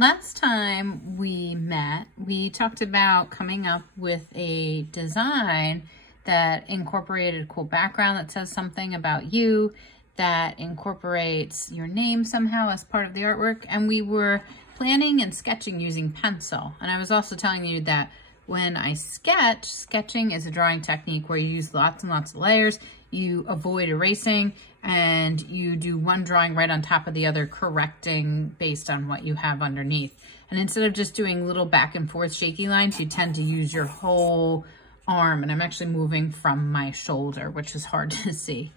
Last time we met, we talked about coming up with a design that incorporated a cool background that says something about you, that incorporates your name somehow as part of the artwork. And we were planning and sketching using pencil. And I was also telling you that when I sketch, sketching is a drawing technique where you use lots and lots of layers, you avoid erasing, and you do one drawing right on top of the other, correcting based on what you have underneath. And instead of just doing little back and forth shaky lines, you tend to use your whole arm, and I'm actually moving from my shoulder, which is hard to see.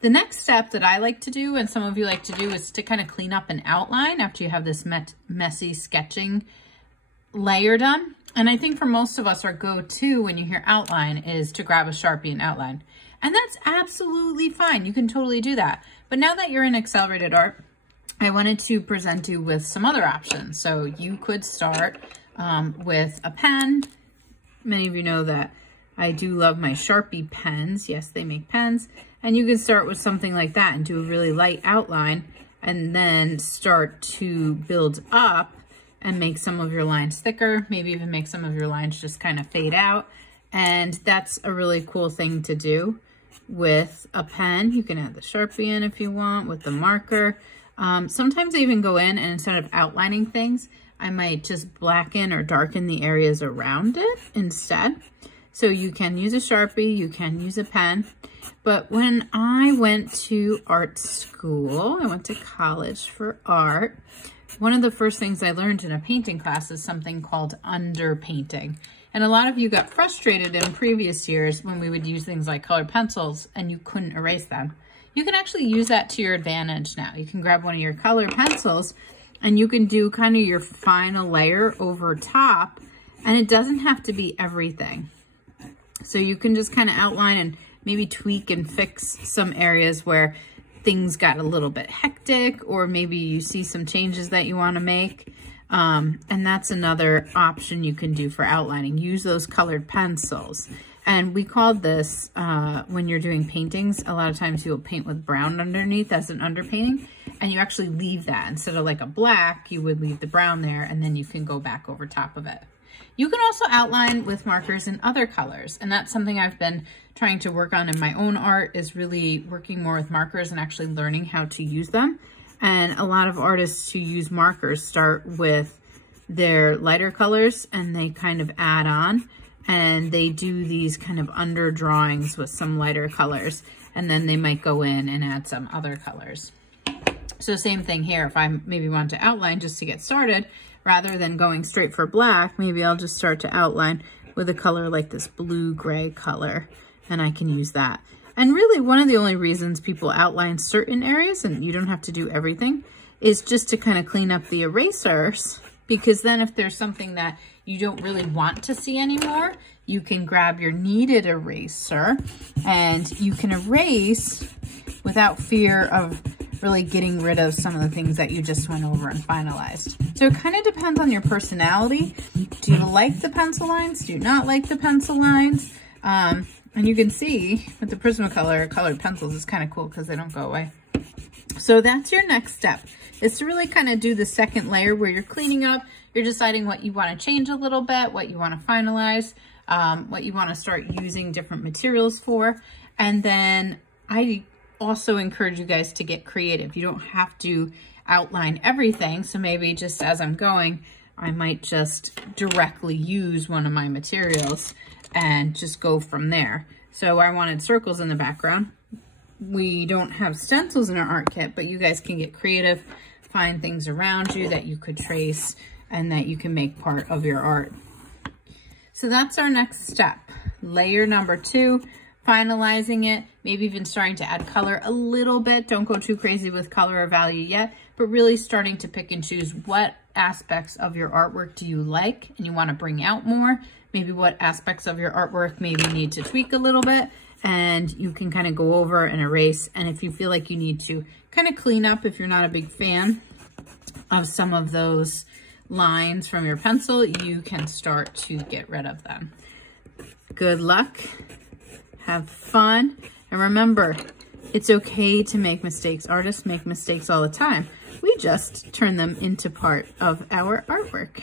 The next step that I like to do, and some of you like to do, is to kind of clean up an outline after you have this messy sketching layer done. And I think for most of us, our go-to when you hear outline is to grab a Sharpie and outline. And that's absolutely fine. You can totally do that. But now that you're in accelerated art, I wanted to present you with some other options. So you could start with a pen. Many of you know that I do love my Sharpie pens. Yes, they make pens. And you can start with something like that and do a really light outline and then start to build up and make some of your lines thicker, maybe even make some of your lines just kind of fade out. And that's a really cool thing to do with a pen. You can add the Sharpie in if you want with the marker. Sometimes I even go in and instead of outlining things, I might just blacken or darken the areas around it instead. So you can use a Sharpie, you can use a pen. But when I went to art school, I went to college for art, one of the first things I learned in a painting class is something called underpainting. And a lot of you got frustrated in previous years when we would use things like colored pencils and you couldn't erase them. You can actually use that to your advantage now. You can grab one of your colored pencils and you can do kind of your final layer over top, and it doesn't have to be everything. So you can just kind of outline and maybe tweak and fix some areas where things got a little bit hectic, or maybe you see some changes that you want to make. And that's another option you can do for outlining. Use those colored pencils. And we called this, when you're doing paintings, a lot of times you'll paint with brown underneath as an underpainting, and you actually leave that. Instead of like a black, you would leave the brown there, and then you can go back over top of it. You can also outline with markers in other colors, and that's something I've been trying to work on in my own art, is really working more with markers and actually learning how to use them. And a lot of artists who use markers start with their lighter colors and they kind of add on, and they do these kind of under drawings with some lighter colors, and then they might go in and add some other colors. So same thing here. If I maybe want to outline just to get started, rather than going straight for black, maybe I'll just start to outline with a color like this blue-gray color, and I can use that. And really, one of the only reasons people outline certain areas, and you don't have to do everything, is just to kind of clean up the erasers, because then if there's something that you don't really want to see anymore, you can grab your kneaded eraser and you can erase without fear of really getting rid of some of the things that you just went over and finalized. So it kind of depends on your personality. Do you like the pencil lines? Do you not like the pencil lines? And you can see with the Prismacolor colored pencils, it's kind of cool because they don't go away. So that's your next step, is to really kind of do the second layer where you're cleaning up, you're deciding what you want to change a little bit, what you want to finalize, what you want to start using different materials for. And then I also encourage you guys to get creative. You don't have to outline everything. So maybe just as I'm going, I might just directly use one of my materials and just go from there. So I wanted circles in the background. We don't have stencils in our art kit, but you guys can get creative, find things around you that you could trace and that you can make part of your art. So that's our next step. Layer number 2, finalizing it, maybe even starting to add color a little bit. Don't go too crazy with color or value yet, but really starting to pick and choose what aspects of your artwork do you like and you want to bring out more. Maybe what aspects of your artwork maybe need to tweak a little bit, and you can kind of go over and erase. And if you feel like you need to kind of clean up, if you're not a big fan of some of those lines from your pencil, you can start to get rid of them. Good luck, have fun, and remember, it's okay to make mistakes. Artists make mistakes all the time. we just turn them into part of our artwork.